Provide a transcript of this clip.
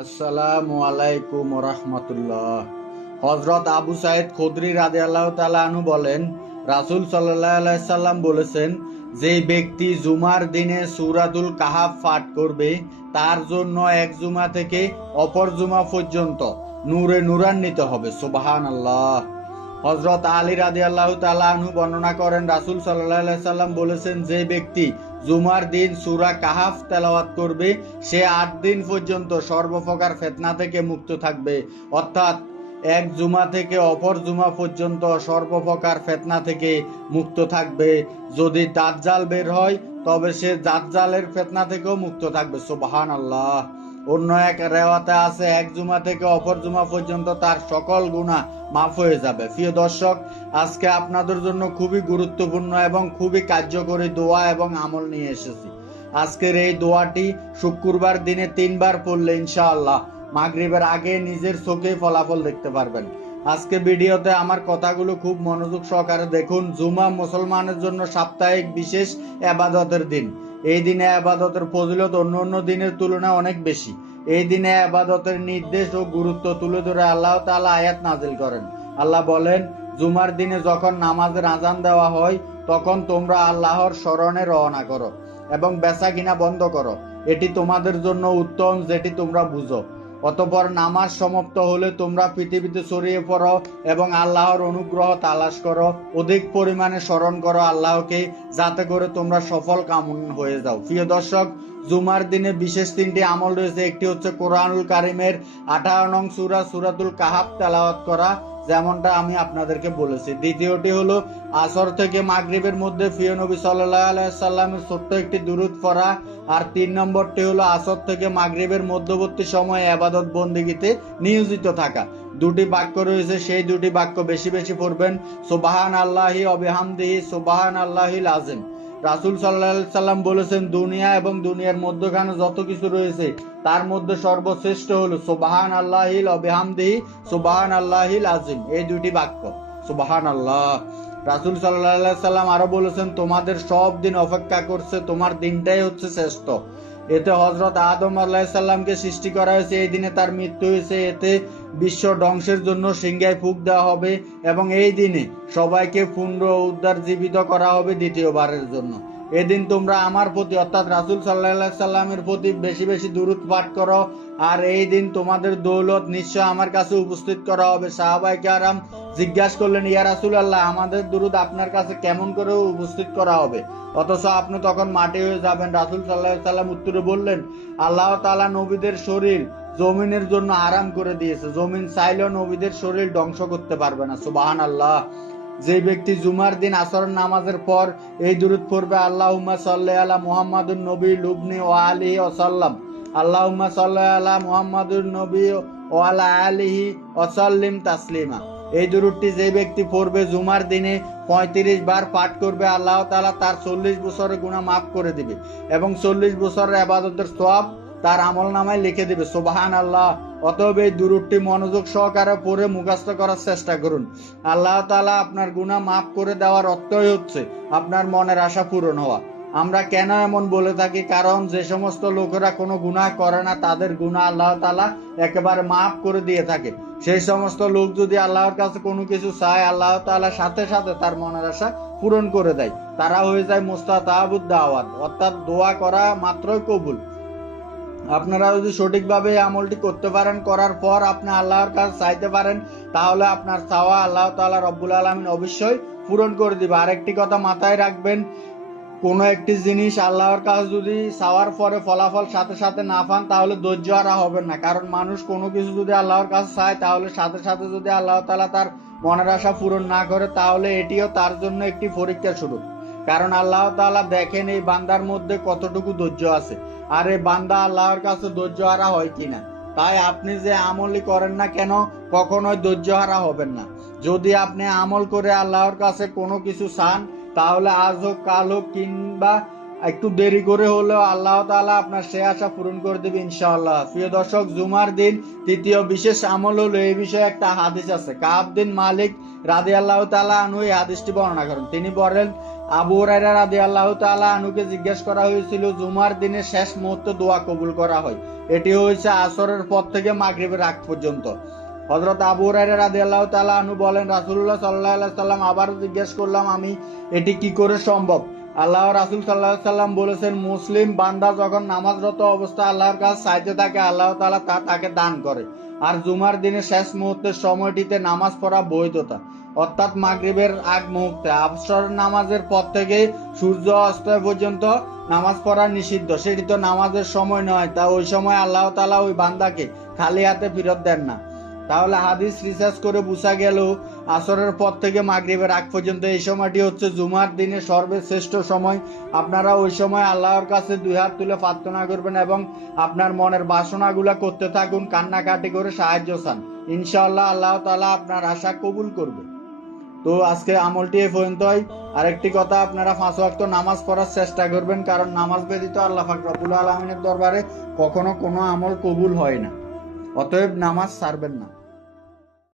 আসসালামু আলাইকুম রাহমাতুল্লাহ। হযরত আবু সাঈদ খুদরি রাদিয়াল্লাহু তাআলা আনহু বলেন, রাসূল সাল্লাল্লাহু আলাইহি সাল্লাম বলেছেন, যেই ব্যক্তি জুমার দিনে সূরাতুল কাহাফ পাঠ করবে তার জন্য এক জুমা থেকে অপর জুমা পর্যন্ত নূরে নূরান্বিত হবে। সুবহানাল্লাহ। হযরত আলী রাদিয়াল্লাহু তাআলা আনহু বর্ণনা করেন, রাসূল সাল্লাল্লাহু আলাইহি সাল্লাম বলেছেন, যে ব্যক্তি জুমার দিন সূরা কাহাফ তেলাওয়াত করবে সে ৮ দিন পর্যন্ত সর্বপ্রকার ফিতনা থেকে মুক্ত থাকবে। অর্থাৎ এক জুমা থেকে অপর জুমা পর্যন্ত সর্বপ্রকার ফিতনা থেকে মুক্ত থাকবে। যদি দাজ্জাল বের হয় তবে সে দাজ্জালের ফিতনা থেকেও মুক্ত থাকবে। সুবহানাল্লাহ। অন্য এক রেওয়াতে আছে, এক জুমা থেকে অপর জুমা পর্যন্ত তার সকল গুনাহ মাফ হয়ে যাবে। প্রিয় দর্শক, আজকে আপনাদের জন্য খুবই গুরুত্বপূর্ণ এবং খুবই কার্যকরী দোয়া এবং আমল নিয়ে এসেছি। আজকের এই দোয়াটি শুক্রবার দিনে 3 বার পড়লে ইনশাআল্লাহ মাগরিবের আগে নিজের চোখে ফলাফল দেখতে পারবেন। আজকে ভিডিওতে আমার কথাগুলো খুব মনোযোগ সহকারে দেখুন। জুমা মুসলমানের জন্য সাপ্তাহিক বিশেষ ইবাদতের দিন। এই দিনে ইবাদতের ফজিলত অন্য অন্য দিনের তুলনায় অনেক বেশি। এই দিনে ইবাদতের নির্দেশ ও গুরুত্ব তুলে ধরে আল্লাহ তাআলা আয়াত নাজিল করেন। আল্লাহ বলেন, জুমার দিনে যখন নামাজের আজান দেওয়া হয় তখন তোমরা আল্লাহর স্মরণে রওনা করো এবং বেচাকিনা বন্ধ করো। এটি তোমাদের জন্য উত্তম, যেটি তোমরা বুঝো। অতঃপর নামাজ সমাপ্ত হলে তোমরা পৃথিবীতে ছড়িয়ে পড়ো এবং আল্লাহর অনুগ্রহ তালাশ করো। অধিক পরিমাণে স্মরণ করো আল্লাহকে, যাতে করে তোমরা সফল কাম হয়ে যাও। প্রিয় দর্শক, জুমার দিনে বিশেষ 3টি আমল রয়েছে। একটি হচ্ছে কোরআনুল কারিমের 18 নং সূরা সূরাতুল কাহাফ তেলাওয়াত করা, যেমনটা আমি আপনাদেরকে বলেছি। দ্বিতীয়টি হলো আসর থেকে মাগরিবের মধ্যে প্রিয় নবী সাল্লাল্লাহু আলাইহি সাল্লামের ছোট্ট একটি দুরূদ পড়া। আর 3 নম্বরটি হলো আসর থেকে মাগরিবের মধ্যবর্তী সময়ে ইবাদত বন্দেগীতে নিয়োজিত থাকা। 2টি বাক্য রয়েছে, সেই 2টি বাক্য বেশি বেশি পড়বেন। সুবহানাল্লাহি ওয়া বিহামদিহি সুবহানাল্লাহিল আযীম। রাসূল সাল্লাল্লাহু আলাইহি সাল্লাম বলেছেন, দুনিয়া এবং দুনিয়ার মধ্যখানে যত কিছু রয়েছে তার মধ্যে সর্বশ্রেষ্ঠ হলো সুবহানাল্লাহিল ওয়া বিহামদিহি সুবহানাল্লাহিল আযীম। এই 2টি বাক্য। সুবহানাল্লাহ। রাসূল সাল্লাল্লাহু আলাইহি সাল্লাম আরো বলেছেন, তোমাদের সব দিন অপেক্ষা করছে, তোমার দিনটাই হচ্ছে শ্রেষ্ঠ। এতে হযরত আদম আলাইহিস সালামকে সৃষ্টি করা হয়েছে, এই দিনে তার মৃত্যু হয়েছে। এতে বিশ্ব ধ্বংসের জন্য সিংহায় ফুঁক দেওয়া হবে এবং এই দিনে সবাইকে পুনরুদ্ধার জীবিত করা হবে দ্বিতীয়বারের জন্য। এদিন তোমরা আমার প্রতি অর্থাৎ রাসূল সাল্লাল্লাহু আলাইহি সাল্লামের প্রতি বেশি বেশি দুরূদ পাঠ করো, আর এই দিন তোমাদের দৌলত নিশ্চয় আমার কাছে উপস্থিত করা হবে। সাহাবায়ে কেরাম জিজ্ঞাসা করলেন, ইয়া রাসূলুল্লাহ, আমাদের দুরূদ আপনার কাছে কেমন করে উপস্থিত করা হবে, অথচ আপনি তখন মাটি হয়ে যাবেন? রাসূল সাল্লাল্লাহু আলাইহি সাল্লাম উত্তরে বললেন, আল্লাহ তাআলা নবীদের শরীর জমিনের জন্য আরাম করে দিয়েছে, জমিন চাইলেও নবীদের শরীর ধ্বংস করতে পারবে না। সুবহানাল্লাহ। যে ব্যক্তি জুমার দিন আসর নামাজের পর এই দুরূদ পড়বে, আল্লাহুম্মা সাল্লি আলা মুহাম্মাদুন নবী লুবনি ওয়া আলিহি ওয়া সাল্লাম, আল্লাহুম্মা সাল্লি আলা মুহাম্মাদুন নবী ওয়া আলা আলিহি ওয়া সাল্লিম তাসলিমা। এই দুরূদটি যে ব্যক্তি পড়বে জুমার দিনে 35 বার পাঠ করবে, আল্লাহ তাআলা তার 40 বছরের গুনাহ মাফ করে দিবে এবং 40 বছরের ইবাদতের সওয়াব তার আমলনামায় লিখে দিবে। সুবহানাল্লাহ। অতএব এই দুরূদটি মনোযোগ সহকারে পড়ে মুখস্থ করার চেষ্টা করুন। আল্লাহ তাআলা আপনার গুনাহ মাফ করে দেওয়ার অর্থই হচ্ছে আপনার মনের আশা পূরণ হওয়া। আমরা কেন এমন বলে থাকি? কারণ যে সমস্ত লোকেরা কোনো গুনাহ করে না তাদের গুনাহ আল্লাহ তাআলা একেবারে মাফ করে দিয়ে থাকে। সেই সমস্ত লোক যদি আল্লাহর কাছে কোনো কিছু চায়, আল্লাহ তাআলা সাথে সাথে তার মনের আশা পূরণ করে দেয়। তারা হয়ে যায় মুস্তাজাবুদ দাওয়াত, অর্থাৎ দোয়া করা মাত্রই কবুল। আপনারা যদি সঠিকভাবে এই আমলটি করতে পারেন, করার পর আপনি আল্লাহর কাছে চাইতে পারেন, তাহলে আপনার চাওয়া আল্লাহ তাআলা রব্বুল আলামিন অবশ্যই পূরণ করে দিবে। আরেকটি কথা মাথায় রাখবেন, কোনো একটি জিনিস আল্লাহর কাছে যদি চাওয়ার পরে ফলাফল সাথে সাথে না পান তাহলে ধৈর্য হারা হবেন না। কারণ মানুষ কোনো কিছু যদি আল্লাহর কাছে চায় তাহলে সাথে সাথে যদি আল্লাহ তাআলা তার মনের আশা পূরণ না করে তাহলে এটিও তার জন্য একটি পরীক্ষা শুরু। কারণ আল্লাহ তাআলা দেখেন এই বান্দার মধ্যে কতটুকু ধৈর্য আছে, আর এই বান্দা আল্লাহর কাছে ধৈর্য হারা হয় কিনা। তাই আপনি যে আমলই করেন না কেন কখনোই ধৈর্য হারা হবেন না। যদি আপনি আমল করে আল্লাহর কাছে কোনো কিছু চান তাহলে আজ হোক কাল হোক কিংবা একটু দেরি করে হলেও আল্লাহ তাআলা আপনার সে আশা পূরণ করে দেবে ইনশাআল্লাহ। প্রিয় দর্শক, জুমার দিন তৃতীয় বিশেষ আমল হলো, এই বিষয়ে একটা হাদিস আছে। কাব বিন মালিক রাদিয়াল্লাহু তাআলা আনহু এই হাদিসটি বর্ণনা করেন। তিনি বলেন, আবু হুরায়রা রাদিয়াল্লাহু তাআলা আনহুকে জিজ্ঞেস করা হয়েছিল, জুমার দিনে শেষ মুহূর্তে দোয়া কবুল করা হয়, এটি হয়েছে আসরের পর থেকে মাগরিবের আগ পর্যন্ত। হযরত আবু হুরায়রা রাদিয়াল্লাহু তাআলা আনহু বলেন, রাসূলুল্লাহ সাল্লাল্লাহু আলাইহি সাল্লাম আবারও জিজ্ঞেস করলাম, আমি এটি কি করে সম্ভব? আল্লাহ রাসূল সাল্লাল্লাহু আলাইহি সাল্লাম বলেছেন, মুসলিম বান্দা যখন নামাজরত অবস্থা আল্লাহর কাছে চাইতে থাকে, আল্লাহ তাআলা তা তাকে দান করে। আর জুমার দিনে শেষ মুহূর্তের সময়টিতে নামাজ পড়া বৈধতা, অর্থাৎ মাগরিবের আগ মুহূর্তে, আসর নামাজের পর থেকে সূর্য অস্ত পর্যন্ত নামাজ পড়া নিষিদ্ধ। সেটি তো নামাজের সময় নয়, তা ওই সময় আল্লাহ তাআলা ওই বান্দাকে খালি হাতে ফেরত দেন না। তাহলে হাদিস রিসার্চ করে বোঝা গেল, আসরের পর থেকে মাগরিবের আগ পর্যন্ত এই সময়টি হচ্ছে জুমার দিনে সর্বশ্রেষ্ঠ সময়। আপনারা ওই সময় আল্লাহর কাছে দুই হাত তুলে প্রার্থনা করবেন এবং আপনার মনের বাসনাগুলা করতে থাকুন, কান্নাকাটি করে সাহায্য চান। ইনশাআল্লাহ আল্লাহ তাআলা আপনার আশা কবুল করবে। তো আজকে আমলটি এ পর্যন্তই। আরেকটি কথা, আপনারা 5 ওয়াক্ত নামাজ পড়ার চেষ্টা করবেন, কারণ নামাজ ব্যতীত আল্লাহ পাক রব্বুল আলামিনের দরবারে কখনো কোনো আমল কবুল হয় না। অতএব নামাজ ছাড়বেন না।